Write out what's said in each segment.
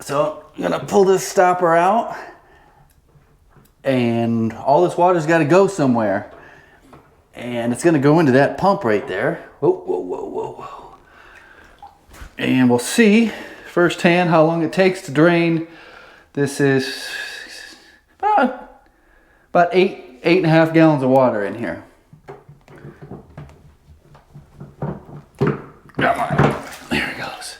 So I'm gonna pull this stopper out, and all this water's got to go somewhere, and it's gonna go into that pump right there. Whoa, whoa, whoa, whoa, whoa. And we'll see firsthand how long it takes to drain. This is about 8.5 gallons of water in here. Come on, there it goes.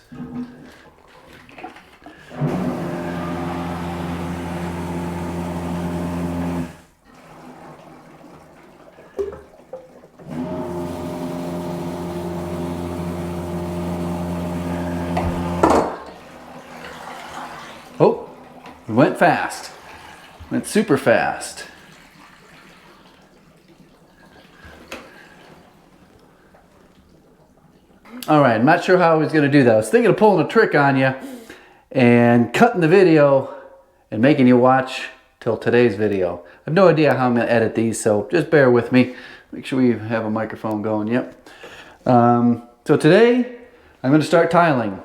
Oh, it went fast. Went super fast. All right, I'm not sure how I was gonna do that. I was thinking of pulling a trick on you and cutting the video and making you watch till today's video. I have no idea how I'm gonna edit these, so just bear with me. Make sure we have a microphone going, yep. So today, I'm gonna start tiling.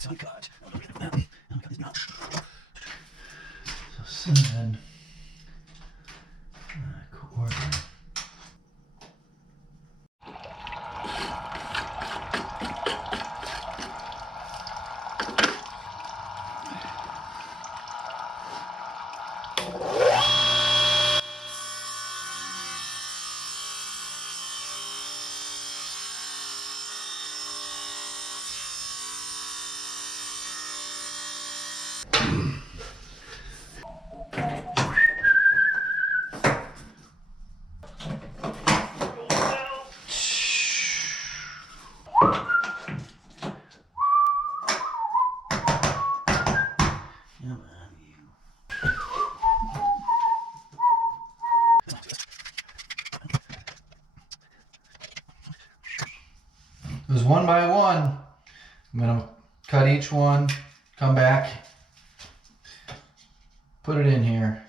So I got a little bit of that. And I got these nuts. So cinnamon, a quarter. It was one by one. I'm gonna cut each one, come back, put it in here.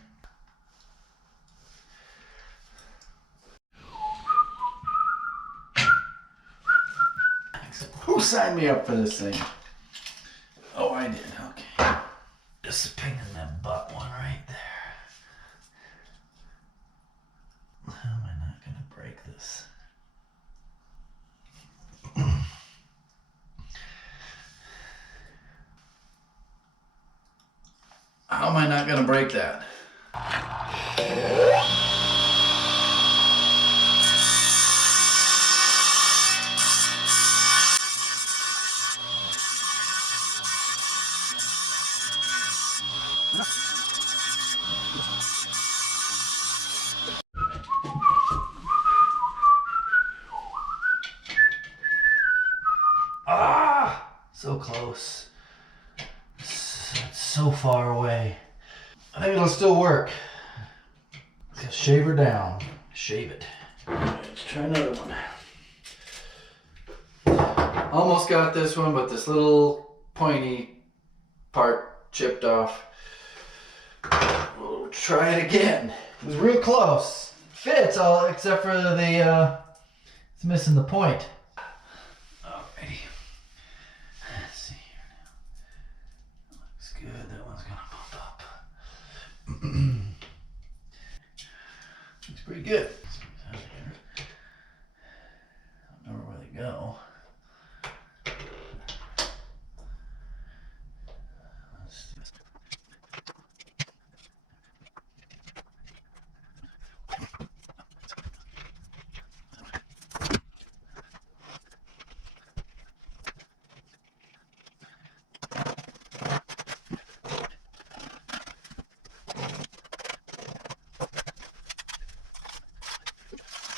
Who signed me up for this thing? Oh, I did. Okay. Just a pain in that butt one right there. How am I not going to break this? How am I not going to break that? Ah! So close. It's so far away. I think it'll still work. Let's shave her down. Shave it. Let's try another one. Almost got this one, but this little pointy part chipped off. We'll try it again. It was real close. Fits all except for the it's missing the point. Alrighty. Let's see here now. Looks good. That one's gonna bump up. Looks pretty good. I don't know where they go. Let's do this.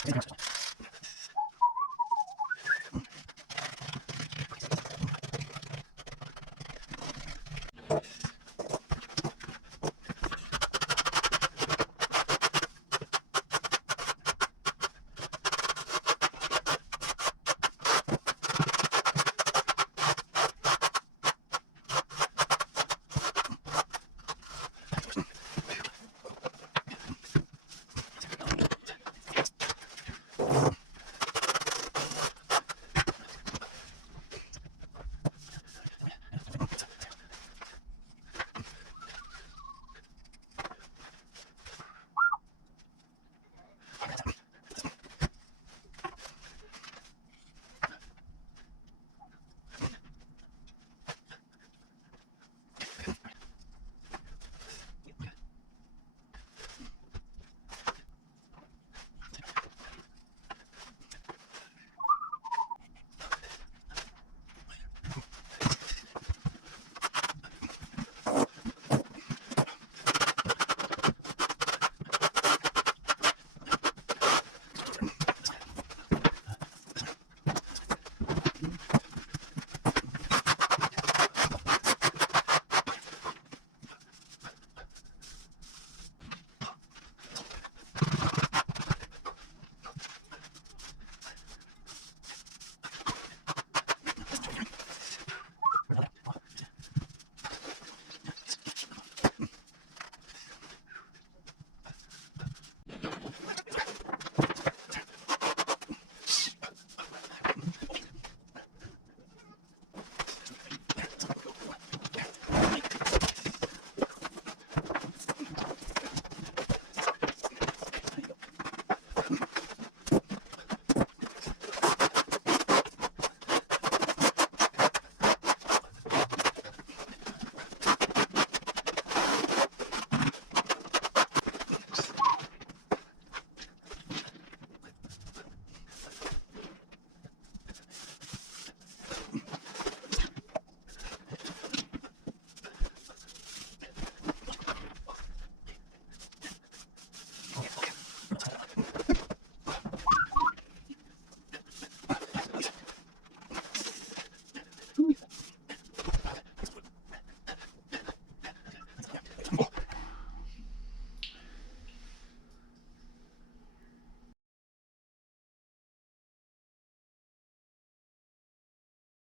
Interesting.